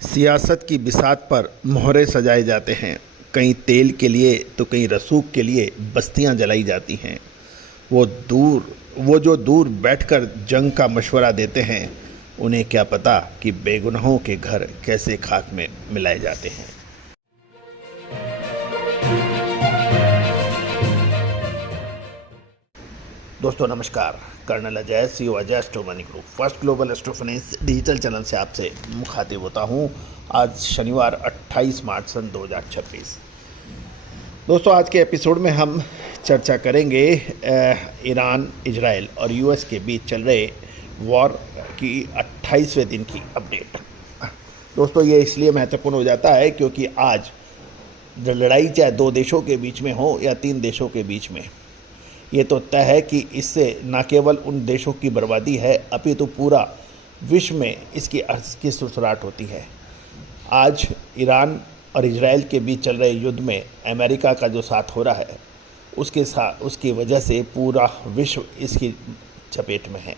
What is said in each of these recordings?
सियासत की बिसात पर मोहरे सजाए जाते हैं। कहीं तेल के लिए तो कहीं रसूख के लिए बस्तियां जलाई जाती हैं। वो जो दूर बैठकर जंग का मशवरा देते हैं, उन्हें क्या पता कि बेगुनाहों के घर कैसे खाक में मिलाए जाते हैं। दोस्तों नमस्कार, colonel Ajay, CEO Ajay astro money group first global astro finance digital channel से आपसे मुखातिब होता हूं। आज शनिवार 28 मार्च सन 2026। दोस्तों आज के एपिसोड में हम चर्चा करेंगे ईरान, इजराइल और यूएस के बीच चल रहे वॉर की 28वें दिन की अपडेट। दोस्तों ये इसलिए महत्वपूर्ण हो जाता है क्योंकि आज लड़ाई चाहे दो देशों के बीच में हो या तीन देशों के बीच में, ये तो तय है कि इससे न केवल उन देशों की बर्बादी है अपितु पूरा विश्व में इसकी अर्थ की सुसराहट होती है। आज ईरान और इजराइल के बीच चल रहे युद्ध में अमेरिका का जो साथ हो रहा है, उसकी वजह से पूरा विश्व इसकी चपेट में है।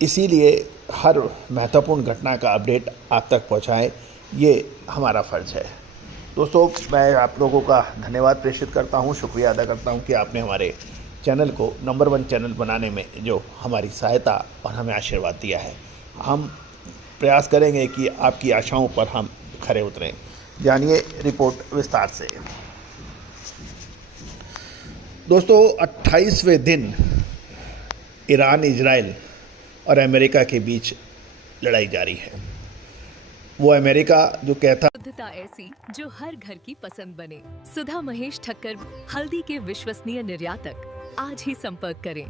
इसीलिए हर महत्वपूर्ण घटना का अपडेट आप तक पहुंचाएं, ये हमारा फ़र्ज़ है। दोस्तों मैं आप लोगों का धन्यवाद प्रेषित करता हूं, शुक्रिया अदा करता हूं कि आपने हमारे चैनल को नंबर 1 चैनल बनाने में जो हमारी सहायता और हमें आशीर्वाद दिया है। हम प्रयास करेंगे कि आपकी आशाओं पर हम खरे उतरें। जानिए रिपोर्ट विस्तार से। दोस्तों 28वें दिन ईरान, इजराइल और अमेरिका के बीच लड़ाई जारी है। वो अमेरिका जो कहता ऐसी जो हर घर की पसंद बने। सुधा महेश ठक्कर, हल्दी के विश्वसनीय निर्यातक। आज ही संपर्क करें।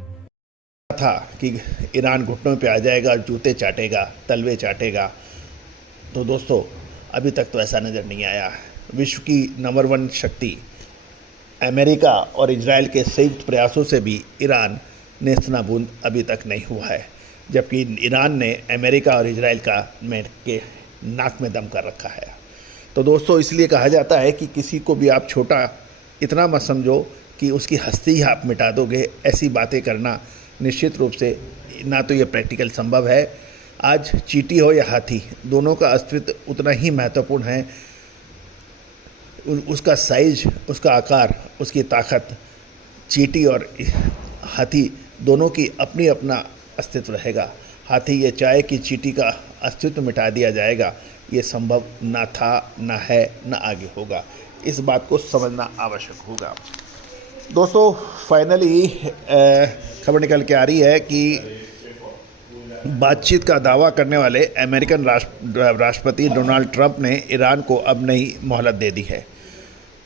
था कि ईरान घुटनों पे आ जाएगा, जूते चाटेगा, तलवे चाटेगा। तो दोस्तों अभी तक तो ऐसा नज़र नहीं आया। विश्व की नंबर 1 शक्ति अमेरिका और इजराइल के संयुक्त प्रयासों से भी ईरान नेस्तनाबूद अभी तक नहीं हुआ है, जबकि ईरान ने अमेरिका और इजराइल का के नाक में दम कर रखा है। तो दोस्तों इसलिए कहा जाता है कि किसी को भी आप छोटा इतना मत समझो कि उसकी हस्ती ही आप मिटा दोगे। ऐसी बातें करना निश्चित रूप से ना तो ये प्रैक्टिकल संभव है। आज चींटी हो या हाथी, दोनों का अस्तित्व उतना ही महत्वपूर्ण है। उसका साइज, उसका आकार, उसकी ताकत, चींटी और हाथी दोनों की अपनी अपना अस्तित्व रहेगा। हाथी ये चाहे कि चींटी का अस्तित्व मिटा दिया जाएगा, ये संभव ना था, ना है, ना आगे होगा। इस बात को समझना आवश्यक होगा। दोस्तों फाइनली खबर निकल के आ रही है कि बातचीत का दावा करने वाले अमेरिकन राष्ट्रपति डोनाल्ड ट्रंप ने ईरान को अब नई मोहलत दे दी है।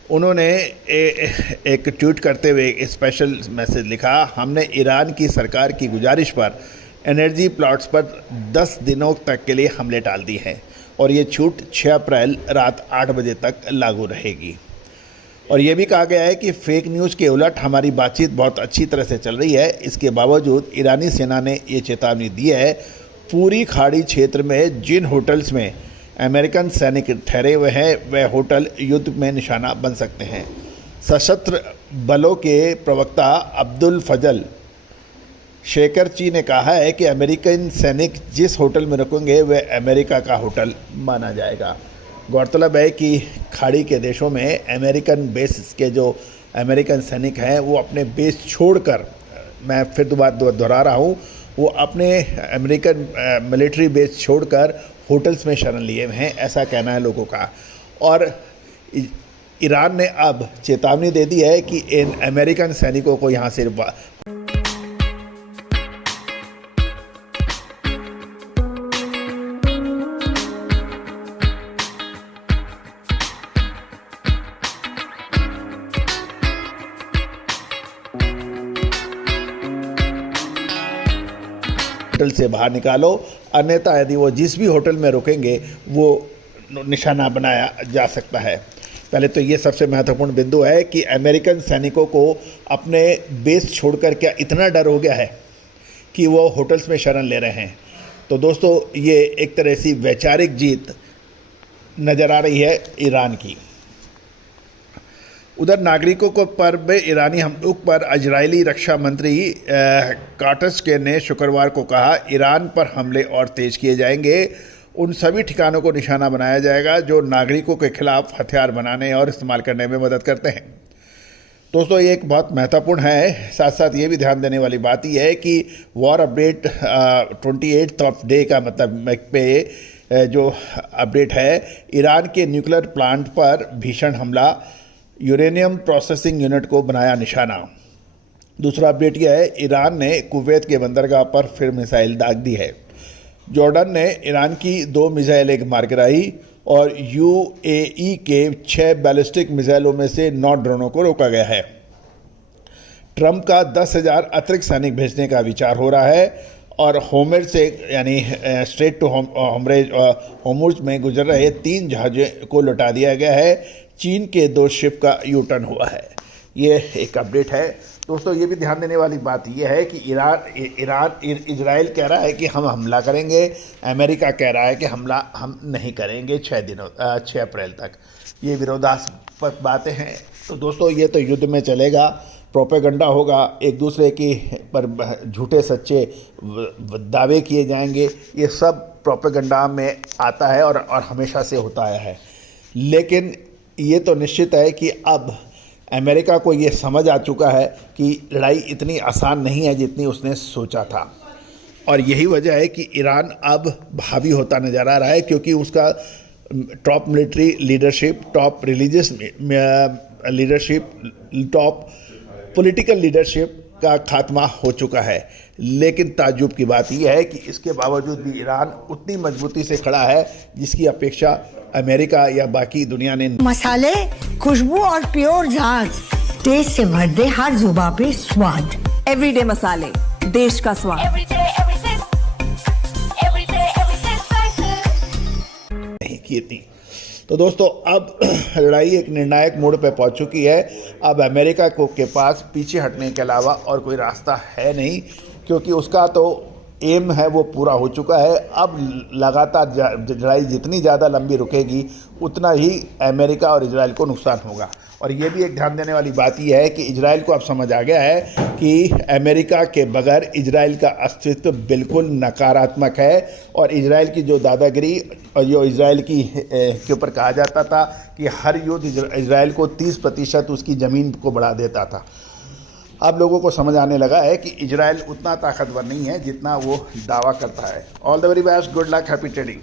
उन्होंने एक ट्वीट करते हुए एक स्पेशल मैसेज लिखा, हमने ईरान की सरकार की गुजारिश पर एनर्जी प्लॉट्स पर 10 दिनों तक के लिए हमले टाल दी हैं और ये छूट 6 अप्रैल रात 8 बजे तक लागू रहेगी। और ये भी कहा गया है कि फेक न्यूज़ के उलट हमारी बातचीत बहुत अच्छी तरह से चल रही है। इसके बावजूद ईरानी सेना ने ये चेतावनी दी है, पूरी खाड़ी क्षेत्र में जिन होटल्स में अमेरिकन सैनिक ठहरे हुए हैं वह होटल युद्ध में निशाना बन सकते हैं। सशस्त्र बलों के प्रवक्ता अब्दुल फजल शेखरची ने कहा है कि अमेरिकन सैनिक जिस होटल में रुकेंगे वह अमेरिका का होटल माना जाएगा। गौरतलब है कि खाड़ी के देशों में अमेरिकन बेस के जो अमेरिकन सैनिक हैं वो अपने बेस छोड़कर, मैं फिर दोहरा रहा हूँ, वो अपने अमेरिकन मिलिट्री बेस छोड़कर होटल्स में शरण लिए हुए हैं, ऐसा कहना है लोगों का। और ईरान ने अब चेतावनी दे दी है कि इन अमेरिकन सैनिकों को यहाँ से होटल से बाहर निकालो, अन्यथा यदि वो जिस भी होटल में रुकेंगे वो निशाना बनाया जा सकता है। पहले तो ये सबसे महत्वपूर्ण बिंदु है कि अमेरिकन सैनिकों को अपने बेस छोड़कर क्या इतना डर हो गया है कि वो होटल्स में शरण ले रहे हैं। तो दोस्तों ये एक तरह से वैचारिक जीत नज़र आ रही है ईरान की। उधर नागरिकों को पर ईरानी हमलों पर इजरायली रक्षा मंत्री काटस के ने शुक्रवार को कहा, ईरान पर हमले और तेज किए जाएंगे। उन सभी ठिकानों को निशाना बनाया जाएगा जो नागरिकों के खिलाफ हथियार बनाने और इस्तेमाल करने में मदद करते हैं। दोस्तों, ये एक बहुत महत्वपूर्ण है। साथ साथ ये भी ध्यान देने वाली बात यह है कि war update 28th of day का मतलब पे जो अपडेट है, ईरान के न्यूक्लियर प्लांट पर भीषण हमला, यूरेनियम प्रोसेसिंग यूनिट को बनाया निशाना। दूसरा अपडेट यह है, ईरान ने कुवैत के बंदरगाह पर फिर मिसाइल दाग दी है। जॉर्डन ने ईरान की 2 मिसाइलें मार गिराई और यूएई के 6 बैलिस्टिक मिसाइलों में से 9 ड्रोनों को रोका गया है। ट्रंप का 10,000 अतिरिक्त सैनिक भेजने का विचार हो रहा है और होमेर से यानी स्ट्रेट टू होमुर्ज में गुजर रहे 3 जहाज़ों को लौटा दिया गया है। चीन के 2 शिप का यू टर्न हुआ है। ये एक अपडेट है। दोस्तों, ये भी ध्यान देने वाली बात यह है कि इजराइल कह रहा है कि हम हमला करेंगे, अमेरिका कह रहा है कि हमला हम नहीं करेंगे 6 अप्रैल तक। ये विरोधास्पद बातें हैं। तो दोस्तों, ये तो युद्ध में चलेगा, प्रोपेगेंडा होगा, एक दूसरे की पर झूठे सच्चे दावे किए जाएंगे। ये सब प्रोपेगेंडा में आता है और हमेशा से होता आया है। लेकिन ये तो निश्चित है कि अब अमेरिका को ये समझ आ चुका है कि लड़ाई इतनी आसान नहीं है जितनी उसने सोचा था, और यही वजह है कि ईरान अब भावी होता नज़र आ रहा है, क्योंकि उसका top military leadership, top religious leadership, top political leadership का खात्मा हो चुका है। लेकिन ताज्जुब की बात यह है कि इसके बावजूद भी ईरान उतनी मजबूती से खड़ा है जिसकी अपेक्षा अमेरिका या बाकी दुनिया ने। मसाले, खुशबू और प्योर झांझ, टेस्ट से भर दे हर जुबान पे स्वाद। एवरीडे मसाले, देश का स्वाद। नहीं की थी। तो दोस्तों, अब लड़ाई एक निर्णायक मोड़ पे पहुंच चुकी है। अब अमेरिका के पास पीछे हटने के अलावा और कोई रास्ता है नहीं, क्योंकि उसका तो एम है वो पूरा हो चुका है। अब लगातार लड़ाई जितनी ज़्यादा लंबी रुकेगी उतना ही अमेरिका और इजराइल को नुकसान होगा। और ये भी एक ध्यान देने वाली बात यह है कि इजराइल को अब समझ आ गया है कि अमेरिका के बगैर इजराइल का अस्तित्व बिल्कुल नकारात्मक है। और इजराइल की जो दादागिरी और जो इजराइल की के ऊपर कहा जाता था कि हर युद्ध इजराइल को 30% उसकी ज़मीन को बढ़ा देता था, अब लोगों को समझ आने लगा है कि इजराइल उतना ताकतवर नहीं है जितना वो दावा करता है। All the very best, good luck, happy trading.